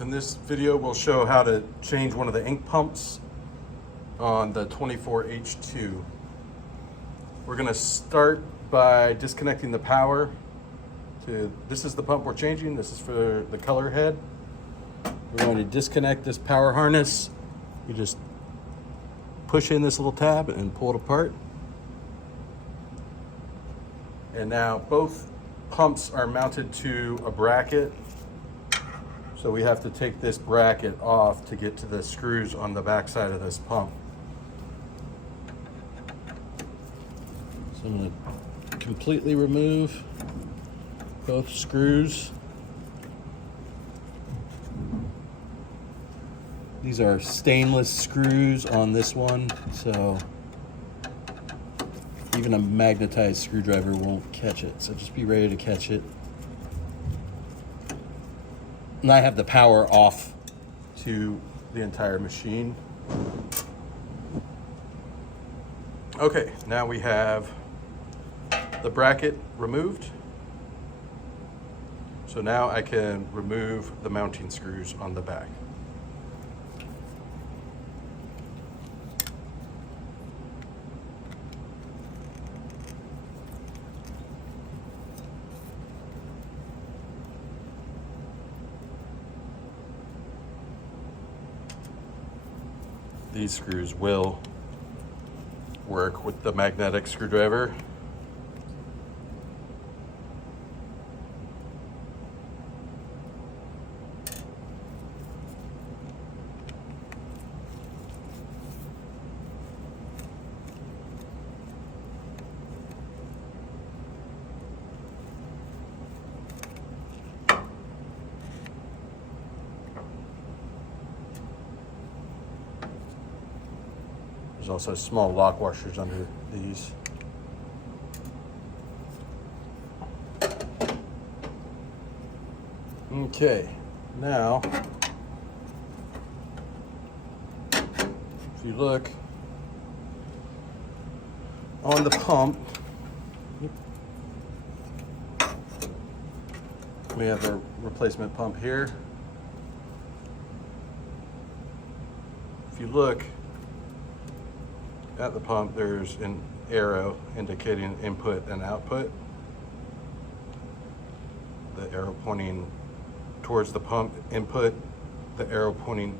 In this video, we'll show how to change one of the ink pumps on the 24H2. We're going to start by disconnecting the power to, this is the pump we're changing, this is for the color head. We're going to disconnect this power harness. You just push in this little tab and pull it apart. And now both pumps are mounted to a bracket. So we have to take this bracket off to get to the screws on the back side of this pump. So I'm going to completely remove both screws. These are stainless screws on this one, so even a magnetized screwdriver won't catch it. So just be ready to catch it. And I have the power off to the entire machine. Okay, now we have the bracket removed. So now I can remove the mounting screws on the back. These screws will work with the magnetic screwdriver. There's also small lock washers under these. Okay, now, if you look on the pump, we have a replacement pump here. If you look at the pump, there's an arrow indicating input and output. The arrow pointing towards the pump, input. The arrow pointing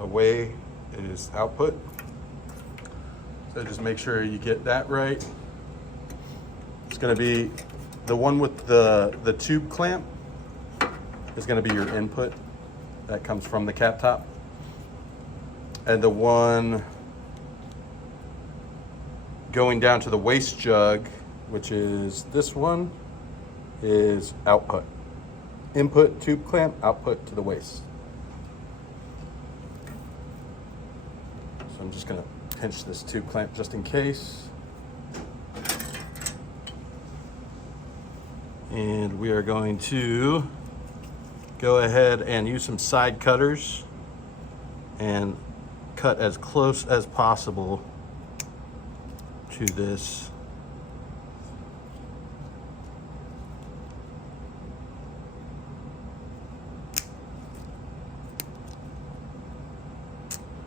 away is output. So just make sure you get that right. It's going to be the one with the tube clamp is going to be your input. That comes from the cap top. And the one going down to the waste jug, which is this one, is output. Input tube clamp, output to the waste. So I'm just going to pinch this tube clamp just in case. And we are going to go ahead and use some side cutters and cut as close as possible to this.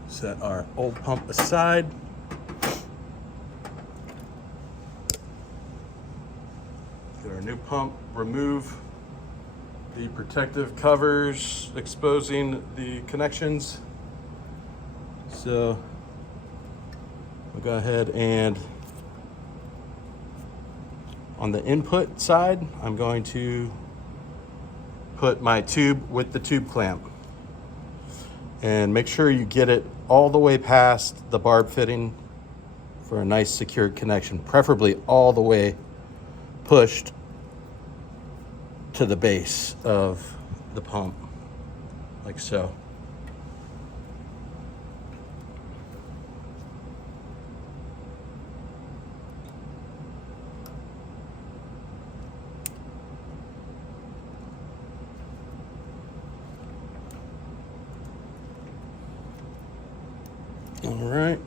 Set our old pump aside. Get our new pump, remove the protective covers exposing the connections. So we'll go ahead and on the input side, I'm going to put my tube with the tube clamp. And make sure you get it all the way past the barb fitting for a nice secured connection, preferably all the way pushed to the base of the pump, like so. All right,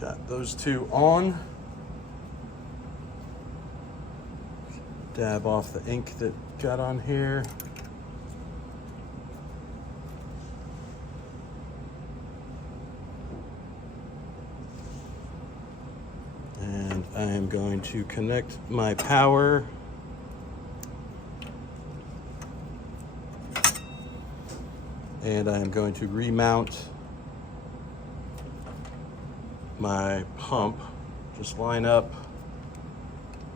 got those two on. Dab off the ink that got on here. going to connect my power. And I am going to remount my pump. Just line up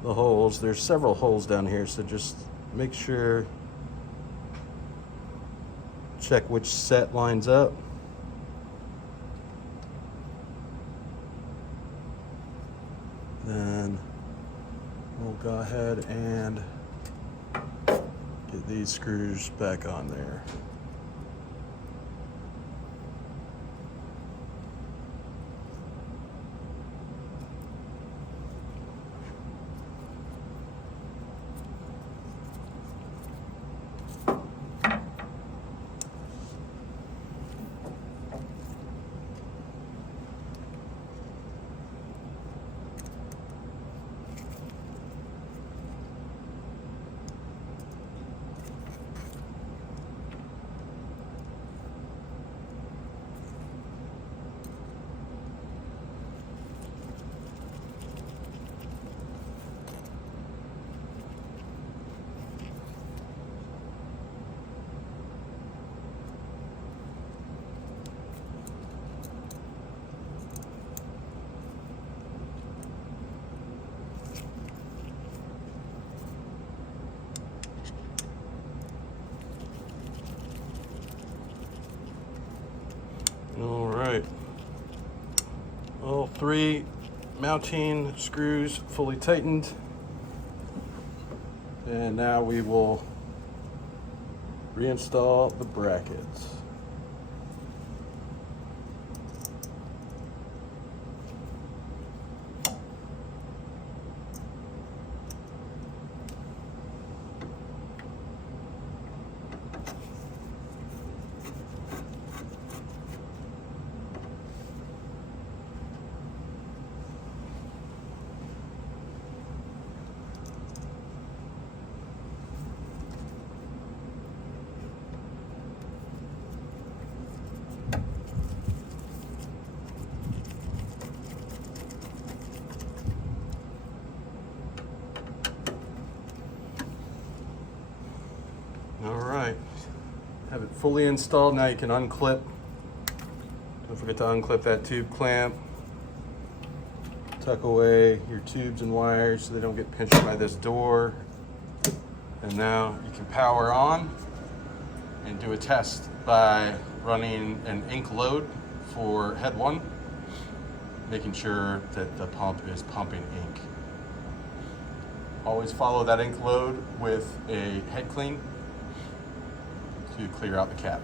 the holes. There's several holes down here, so just make sure, check which set lines up. Then we'll go ahead and get these screws back on there. All right, all 3 mounting screws fully tightened. And now we will reinstall the brackets. All right, have it fully installed. Now you can unclip. Don't forget to unclip that tube clamp. Tuck away your tubes and wires so they don't get pinched by this door. And now you can power on and do a test by running an ink load for head 1, making sure that the pump is pumping ink. Always follow that ink load with a head clean to clear out the cap.